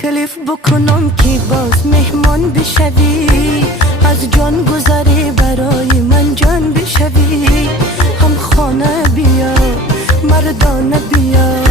تکلیف بکنم که باز مهمان بشوی، از جان گذری برای من جان بشوی. هم خانه بیا مردانه بیا،